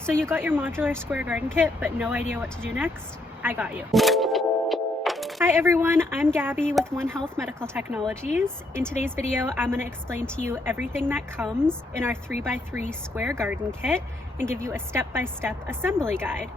So you got your modular square garden kit, but no idea what to do next? I got you. Hi everyone, I'm Gabby with One Health Medical Technologies. In today's video, I'm going to explain to you everything that comes in our 3x3 square garden kit and give you a step-by-step assembly guide.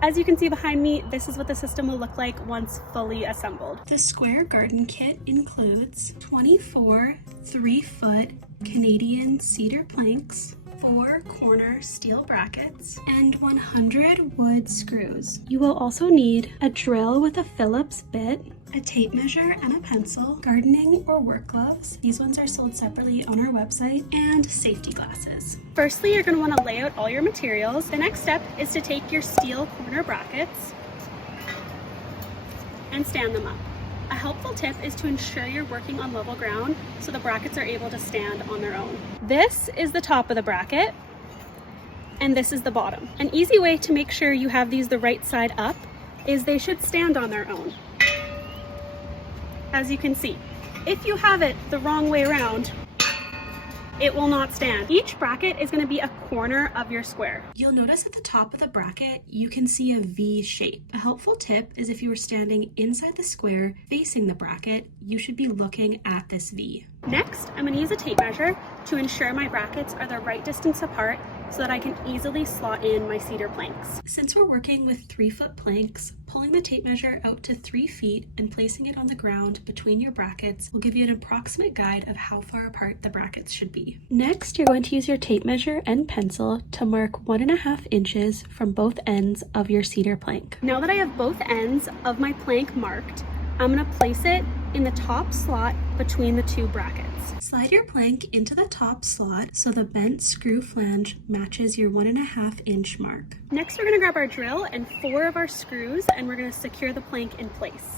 As you can see behind me, this is what the system will look like once fully assembled. The square garden kit includes 24 3-foot Canadian cedar planks, 4 corner steel brackets, and 100 wood screws. You will also need a drill with a Phillips bit, a tape measure and a pencil, gardening or work gloves. These ones are sold separately on our website, and safety glasses. Firstly, you're going to want to lay out all your materials. The next step is to take your steel corner brackets and stand them up. A helpful tip is to ensure you're working on level ground so the brackets are able to stand on their own. This is the top of the bracket and this is the bottom. An easy way to make sure you have these the right side up is they should stand on their own. As you can see, if you have it the wrong way around, it will not stand. Each bracket is going to be a corner of your square. You'll notice at the top of the bracket, you can see a V shape. A helpful tip is if you were standing inside the square facing the bracket, you should be looking at this V. Next, I'm going to use a tape measure to ensure my brackets are the right distance apart so that I can easily slot in my cedar planks. Since we're working with 3-foot planks, pulling the tape measure out to 3 feet and placing it on the ground between your brackets will give you an approximate guide of how far apart the brackets should be. Next, you're going to use your tape measure and pencil to mark 1.5 inches from both ends of your cedar plank. Now that I have both ends of my plank marked, I'm going to place it in the top slot between the 2 brackets. Slide your plank into the top slot so the bent screw flange matches your 1.5 inch mark. Next, we're going to grab our drill and 4 of our screws and we're going to secure the plank in place.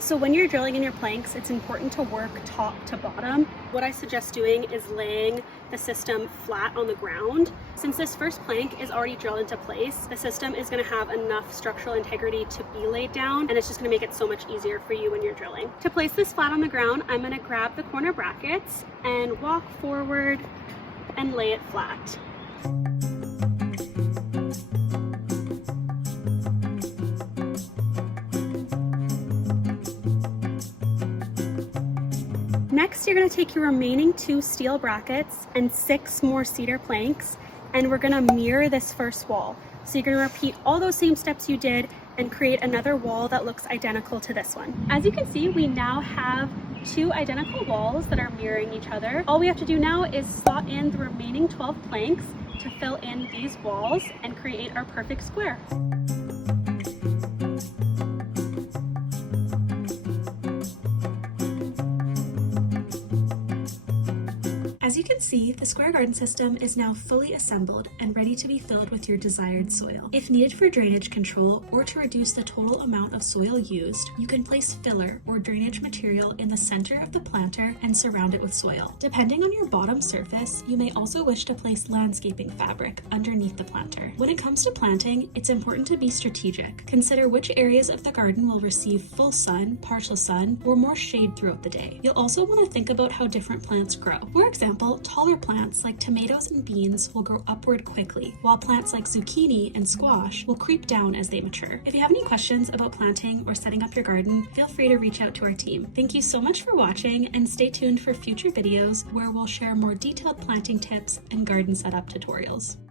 So when you're drilling in your planks, it's important to work top to bottom. What I suggest doing is laying the system flat on the ground. Since this first plank is already drilled into place, the system is going to have enough structural integrity to be laid down, and it's just going to make it so much easier for you when you're drilling. To place this flat on the ground, I'm going to grab the corner brackets and walk forward and lay it flat. Next, you're going to take your remaining 2 steel brackets and 6 more cedar planks, and we're going to mirror this first wall. So you're going to repeat all those same steps you did and create another wall that looks identical to this one. As you can see, we now have 2 identical walls that are mirroring each other. All we have to do now is slot in the remaining 12 planks to fill in these walls and create our perfect square. As you can see, the square garden system is now fully assembled and ready to be filled with your desired soil. If needed for drainage control or to reduce the total amount of soil used, you can place filler or drainage material in the center of the planter and surround it with soil. Depending on your bottom surface, you may also wish to place landscaping fabric underneath the planter. When it comes to planting, it's important to be strategic. Consider which areas of the garden will receive full sun, partial sun, or more shade throughout the day. You'll also want to think about how different plants grow. For example, taller plants like tomatoes and beans will grow upward quickly, while plants like zucchini and squash will creep down as they mature. If you have any questions about planting or setting up your garden, feel free to reach out to our team. Thank you so much for watching, and stay tuned for future videos where we'll share more detailed planting tips and garden setup tutorials.